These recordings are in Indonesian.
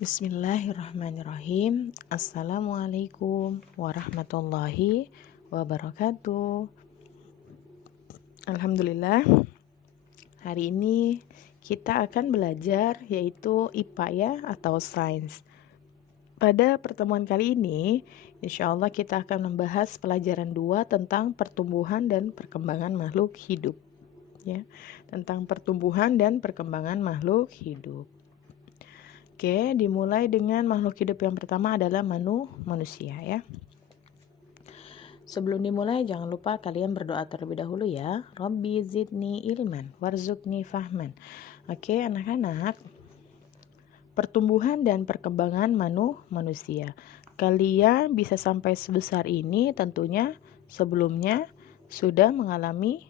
Bismillahirrahmanirrahim. Assalamualaikum warahmatullahi wabarakatuh. Alhamdulillah, hari ini kita akan belajar yaitu IPA ya, atau sains. Pada pertemuan kali ini, insya Allah kita akan membahas pelajaran 2 tentang pertumbuhan dan perkembangan makhluk hidup. Ya, tentang pertumbuhan dan perkembangan makhluk hidup. Oke, dimulai dengan makhluk hidup yang pertama adalah manusia ya. Sebelum dimulai jangan lupa kalian berdoa terlebih dahulu ya. Rabbi zidni ilman warzuqni fahman. Oke, anak-anak. Pertumbuhan dan perkembangan manusia. Kalian bisa sampai sebesar ini tentunya sebelumnya sudah mengalami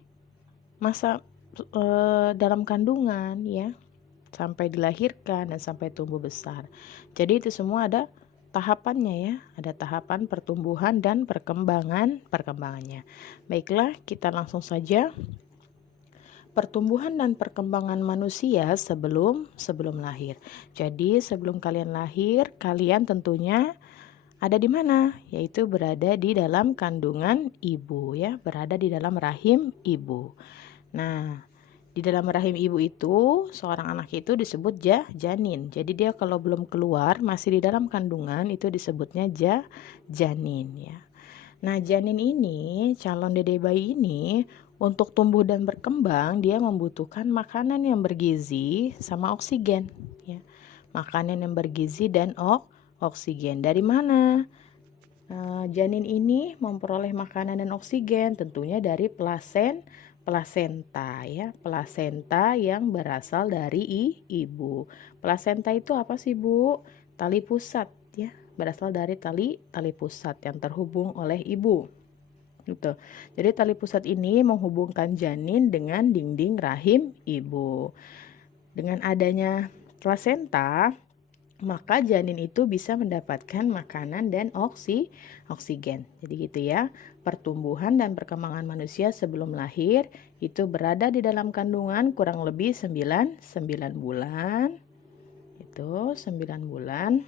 masa dalam kandungan ya, sampai dilahirkan dan sampai tumbuh besar. Jadi itu semua ada tahapannya ya, ada tahapan pertumbuhan dan perkembangannya. Baiklah, kita langsung saja. Pertumbuhan dan perkembangan manusia sebelum lahir. Jadi sebelum kalian lahir, kalian tentunya ada di mana? Yaitu berada di dalam kandungan ibu ya, berada di dalam rahim ibu. Nah, di dalam rahim ibu itu, seorang anak itu disebut janin. Jadi dia kalau belum keluar, masih di dalam kandungan, itu disebutnya janin ya. Nah, janin ini, calon dede bayi ini, untuk tumbuh dan berkembang, dia membutuhkan makanan yang bergizi sama oksigen ya. Makanan yang bergizi dan oksigen. Dari mana? Janin ini memperoleh makanan dan oksigen tentunya dari plasenta ya, plasenta yang berasal dari ibu. Plasenta itu apa sih, Bu? Tali pusat ya, berasal dari tali pusat yang terhubung oleh ibu. Gitu. Jadi tali pusat ini menghubungkan janin dengan dinding rahim ibu. Dengan adanya plasenta, maka janin itu bisa mendapatkan makanan dan oksigen. Jadi gitu ya. Pertumbuhan dan perkembangan manusia sebelum lahir itu berada di dalam kandungan kurang lebih 9 bulan. Itu 9 bulan.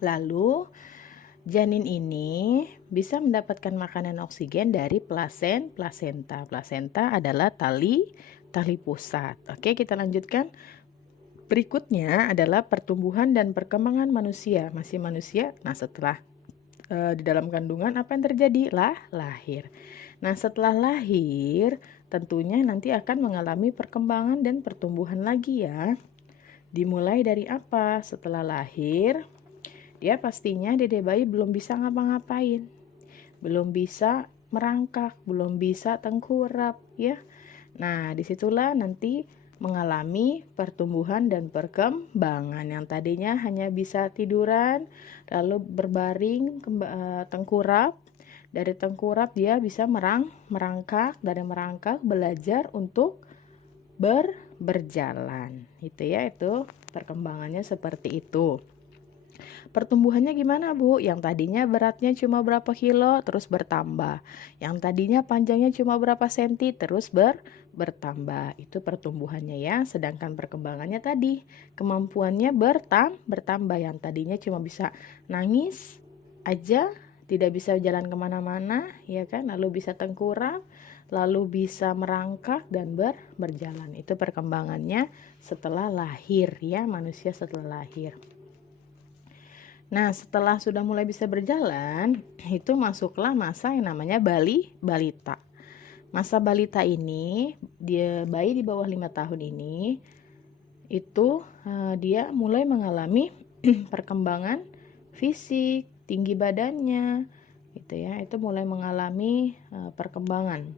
Lalu janin ini bisa mendapatkan makanan oksigen dari plasenta. Plasenta adalah tali pusat. Oke, kita lanjutkan. Berikutnya adalah pertumbuhan dan perkembangan manusia. Masih manusia. Nah, setelah di dalam kandungan apa yang terjadi? Lahir. Nah, setelah lahir tentunya nanti akan mengalami perkembangan dan pertumbuhan lagi ya. Dimulai dari apa? Setelah lahir, dia pastinya dede bayi belum bisa ngapa-ngapain. Belum bisa merangkak, belum bisa tengkurap ya. Nah, disitulah nanti mengalami pertumbuhan dan perkembangan. Yang tadinya hanya bisa tiduran, lalu berbaring, tengkurap. Dari tengkurap dia bisa merangkak, dari merangkak belajar untuk berjalan. Itu ya, itu perkembangannya seperti itu. Pertumbuhannya gimana, Bu? Yang tadinya beratnya cuma berapa kilo terus bertambah. Yang tadinya panjangnya cuma berapa senti terus bertambah. Itu pertumbuhannya ya. Sedangkan perkembangannya tadi kemampuannya bertambah. Yang tadinya cuma bisa nangis aja, tidak bisa jalan kemana-mana ya kan, lalu bisa tengkurap, lalu bisa merangkak dan berjalan. Itu perkembangannya setelah lahir ya, manusia setelah lahir. Nah, setelah sudah mulai bisa berjalan, itu masuklah masa yang namanya balita. Masa balita ini, dia bayi di bawah 5 tahun ini, itu dia mulai mengalami perkembangan fisik, tinggi badannya, gitu ya. Itu mulai mengalami perkembangan.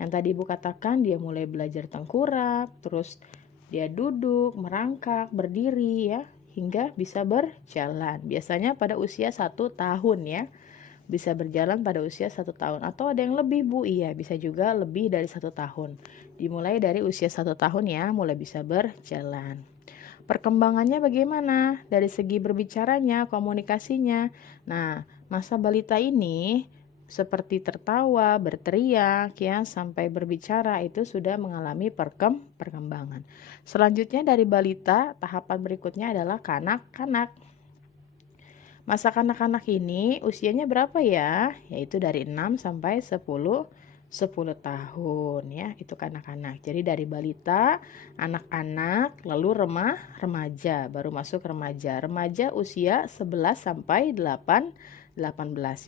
Yang tadi Ibu katakan, dia mulai belajar tengkurap, terus dia duduk, merangkak, berdiri ya, hingga bisa berjalan. Biasanya pada usia 1 tahun ya. Bisa berjalan pada usia 1 tahun. Atau ada yang lebih, Bu? Iya, bisa juga lebih dari 1 tahun. Dimulai dari usia 1 tahun ya, mulai bisa berjalan. Perkembangannya bagaimana? Dari segi berbicaranya, komunikasinya. Nah, masa balita ini seperti tertawa, berteriak ya, sampai berbicara itu sudah mengalami perkembangan. Selanjutnya dari balita, tahapan berikutnya adalah kanak-kanak. Masa kanak-kanak ini usianya berapa ya? Yaitu dari 6 sampai 10 tahun ya, itu kanak-kanak. Jadi dari balita, anak-anak, lalu remaja, baru masuk remaja. Remaja usia 11 sampai 18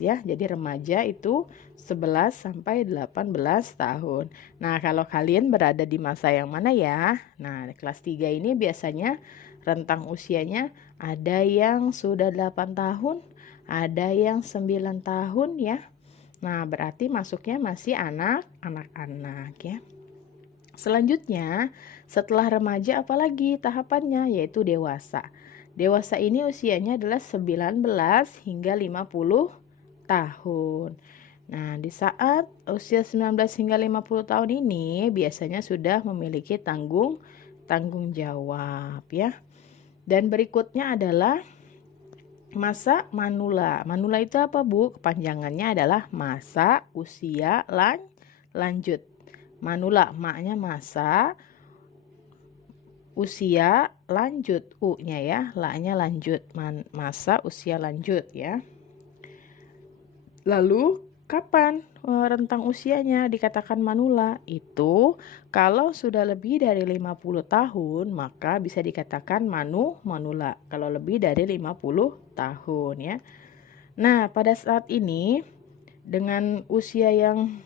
ya. Jadi remaja itu 11 sampai 18 tahun. Nah, kalau kalian berada di masa yang mana ya? Nah, kelas 3 ini biasanya rentang usianya ada yang sudah 8 tahun, ada yang 9 tahun ya. Nah, berarti masuknya masih anak-anak ya. Selanjutnya, setelah remaja apalagi tahapannya, yaitu dewasa. Dewasa ini usianya adalah 19 hingga 50 tahun. Nah, di saat usia 19 hingga 50 tahun ini biasanya sudah memiliki tanggung jawab ya. Dan berikutnya adalah masa manula. Manula itu apa, Bu? Kepanjangannya adalah masa usia lanjut. Manula, maknya masa, usia lanjut, U-nya ya, La-nya lanjut. Masa usia lanjut ya. Lalu kapan rentang usianya dikatakan manula? Itu kalau sudah lebih dari 50 tahun maka bisa dikatakan manula. Kalau lebih dari 50 tahun ya. Nah, pada saat ini dengan usia yang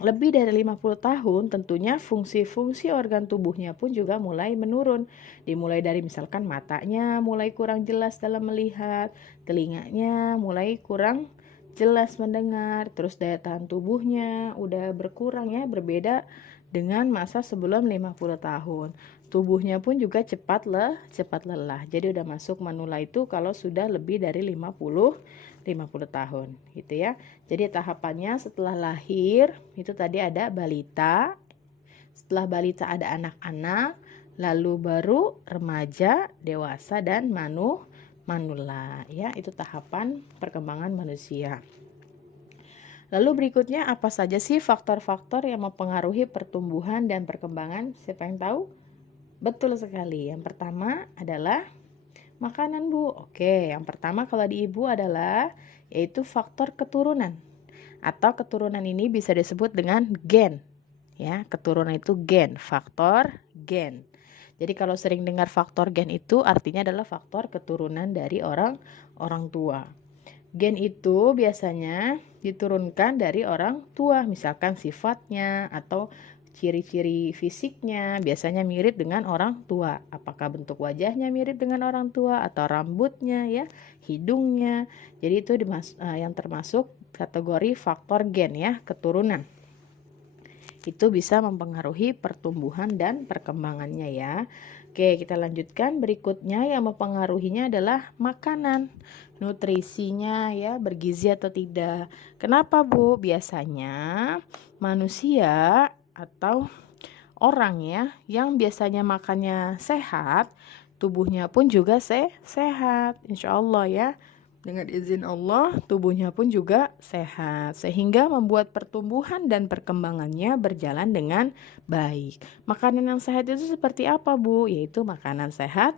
lebih dari 50 tahun tentunya fungsi-fungsi organ tubuhnya pun juga mulai menurun. Dimulai dari misalkan matanya mulai kurang jelas dalam melihat, telinganya mulai kurang jelas mendengar, terus daya tahan tubuhnya udah berkurang ya, berbeda dengan masa sebelum 50 tahun. Tubuhnya pun juga cepat lelah. Jadi udah masuk manula itu kalau sudah lebih dari 50 tahun gitu ya. Jadi tahapannya setelah lahir itu tadi ada balita, setelah balita ada anak-anak, lalu baru remaja, dewasa dan manula ya. Itu tahapan perkembangan manusia. Lalu berikutnya apa saja sih faktor-faktor yang mempengaruhi pertumbuhan dan perkembangan? Siapa yang tahu? Betul sekali. Yang pertama adalah makanan, Bu. Oke, yang pertama kalau di ibu adalah yaitu faktor keturunan. Atau keturunan ini bisa disebut dengan gen. Ya, keturunan itu gen, faktor gen. Jadi kalau sering dengar faktor gen itu artinya adalah faktor keturunan dari orang tua. Gen itu biasanya diturunkan dari orang tua, misalkan sifatnya atau ciri-ciri fisiknya biasanya mirip dengan orang tua. Apakah bentuk wajahnya mirip dengan orang tua atau rambutnya ya, hidungnya. Jadi itu yang termasuk kategori faktor gen ya, keturunan. Itu bisa mempengaruhi pertumbuhan dan perkembangannya ya. Oke, kita lanjutkan. Berikutnya yang mempengaruhinya adalah makanan. Nutrisinya ya, bergizi atau tidak. Kenapa, Bu? Biasanya manusia atau orang ya yang biasanya makannya sehat, tubuhnya pun juga sehat. Insya Allah ya. Dengan izin Allah, tubuhnya pun juga sehat, sehingga membuat pertumbuhan dan perkembangannya berjalan dengan baik. Makanan yang sehat itu seperti apa, Bu? Yaitu makanan sehat,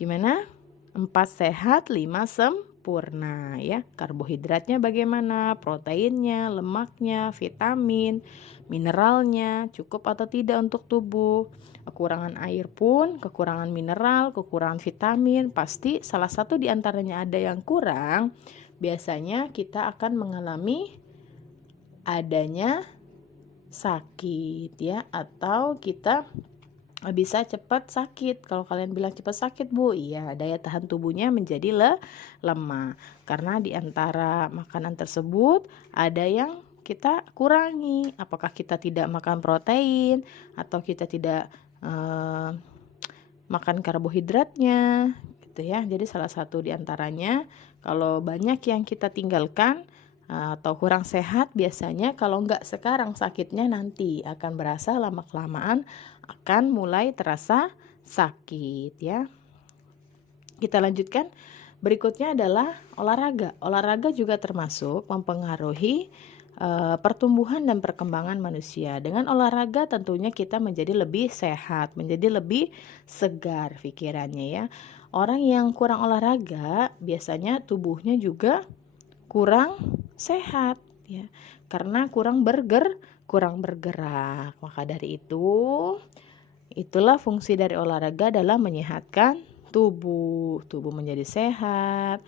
gimana? 4 sehat, 5 sempurna ya. Karbohidratnya bagaimana? Proteinnya, lemaknya, vitamin, mineralnya cukup atau tidak untuk tubuh. Kekurangan air pun, kekurangan mineral, kekurangan vitamin, pasti salah satu di antaranya ada yang kurang. Biasanya kita akan mengalami adanya sakit ya, atau kita bisa cepat sakit. Kalau kalian bilang cepat sakit, Bu, iya, daya tahan tubuhnya menjadi lemah. Karena di antara makanan tersebut ada yang kita kurangi. Apakah kita tidak makan protein atau kita tidak makan karbohidratnya gitu ya. Jadi salah satu di antaranya, kalau banyak yang kita tinggalkan atau kurang sehat, biasanya kalau enggak sekarang sakitnya nanti akan berasa lama-kelamaan akan mulai terasa sakit ya. Kita lanjutkan. Berikutnya adalah olahraga. Olahraga juga termasuk mempengaruhi pertumbuhan dan perkembangan manusia. Dengan olahraga tentunya kita menjadi lebih sehat, menjadi lebih segar pikirannya ya. Orang yang kurang olahraga biasanya tubuhnya juga kurang sehat ya. Karena kurang bergerak. Maka dari itu, itulah fungsi dari olahraga dalam menyehatkan tubuh menjadi sehat,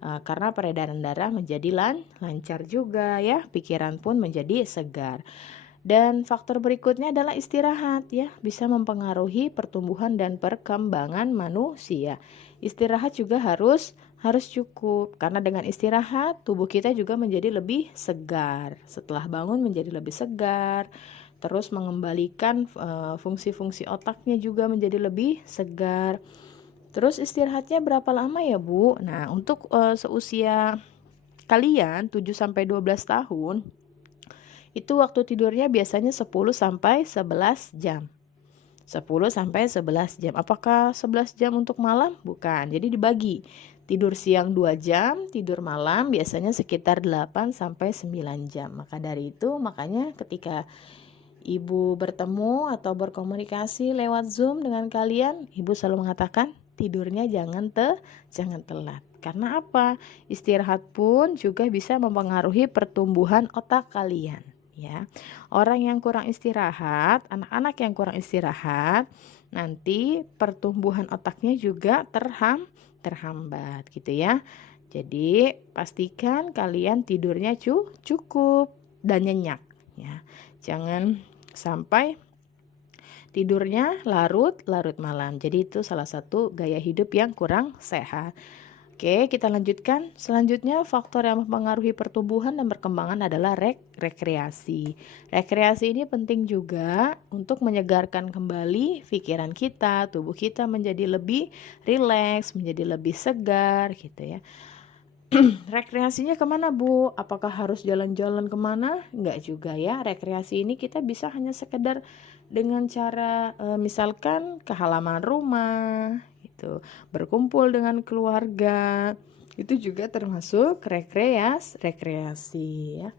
karena peredaran darah menjadi lancar juga ya, pikiran pun menjadi segar. Dan faktor berikutnya adalah istirahat ya, bisa mempengaruhi pertumbuhan dan perkembangan manusia. Istirahat juga harus cukup, karena dengan istirahat tubuh kita juga menjadi lebih segar. Setelah bangun menjadi lebih segar, terus mengembalikan fungsi-fungsi otaknya juga menjadi lebih segar. Terus istirahatnya berapa lama ya, Bu? Nah, untuk seusia kalian 7 sampai 12 tahun, itu waktu tidurnya biasanya 10 sampai 11 jam. 10 sampai 11 jam. Apakah 11 jam untuk malam? Bukan. Jadi dibagi. Tidur siang 2 jam, tidur malam biasanya sekitar 8 sampai 9 jam. Maka dari itu, makanya ketika Ibu bertemu atau berkomunikasi lewat Zoom dengan kalian, Ibu selalu mengatakan tidurnya jangan telat. Karena apa? Istirahat pun juga bisa mempengaruhi pertumbuhan otak kalian, ya. Orang yang kurang istirahat, anak-anak yang kurang istirahat, nanti pertumbuhan otaknya juga terhambat gitu ya. Jadi, pastikan kalian tidurnya cukup dan nyenyak ya. Jangan sampai tidurnya larut malam. Jadi itu salah satu gaya hidup yang kurang sehat. Oke, kita lanjutkan. Selanjutnya, faktor yang mempengaruhi pertumbuhan dan perkembangan adalah rekreasi. Rekreasi ini penting juga untuk menyegarkan kembali pikiran kita, tubuh kita menjadi lebih rileks, menjadi lebih segar gitu ya. Rekreasinya kemana, Bu? Apakah harus jalan-jalan kemana? Enggak juga ya. Rekreasi ini kita bisa hanya sekedar dengan cara misalkan ke halaman rumah gitu, berkumpul dengan keluarga. Itu juga termasuk rekreasi ya.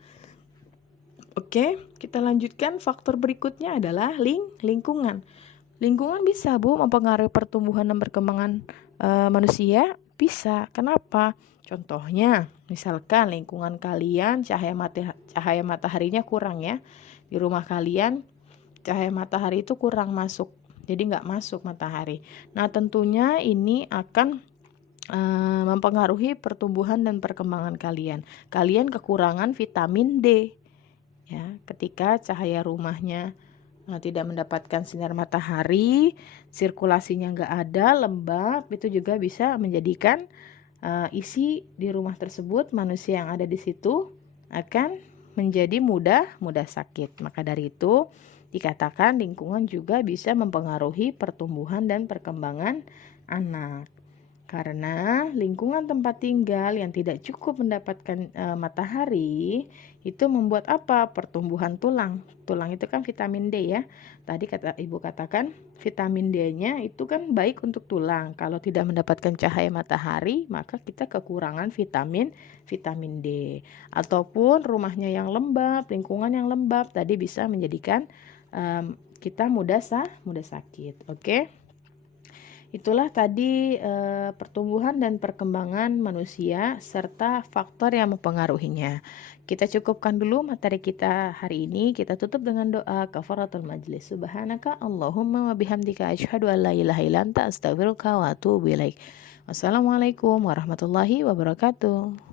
Oke, kita lanjutkan. Faktor berikutnya adalah lingkungan. Lingkungan bisa, Bu, mempengaruhi pertumbuhan dan perkembangan manusia. Bisa. Kenapa? Contohnya, misalkan lingkungan kalian cahaya mataharinya kurang ya. Di rumah kalian cahaya matahari itu kurang masuk. Jadi nggak masuk matahari. Nah, tentunya ini akan mempengaruhi pertumbuhan dan perkembangan kalian. Kalian kekurangan vitamin D. Ya, ketika cahaya rumahnya tidak mendapatkan sinar matahari, sirkulasinya nggak ada, lembab, itu juga bisa menjadikan isi di rumah tersebut, manusia yang ada di situ akan menjadi mudah sakit. Maka dari itu dikatakan lingkungan juga bisa mempengaruhi pertumbuhan dan perkembangan anak. Karena lingkungan tempat tinggal yang tidak cukup mendapatkan matahari itu membuat apa? Pertumbuhan tulang. Tulang itu kan vitamin D ya. Tadi Ibu katakan vitamin D-nya itu kan baik untuk tulang. Kalau tidak mendapatkan cahaya matahari, maka kita kekurangan vitamin D. Ataupun rumahnya yang lembab, lingkungan yang lembab tadi bisa menjadikan kita mudah sakit. Oke? Itulah tadi pertumbuhan dan perkembangan manusia serta faktor yang mempengaruhinya. Kita cukupkan dulu materi kita hari ini. Kita tutup dengan doa kafaratul majlis. Subhanaka Allahumma wa bihamdika asyhadu an la ilaha illa anta astaghfiruka wa atubu ilaik. Wassalamualaikum warahmatullahi wabarakatuh.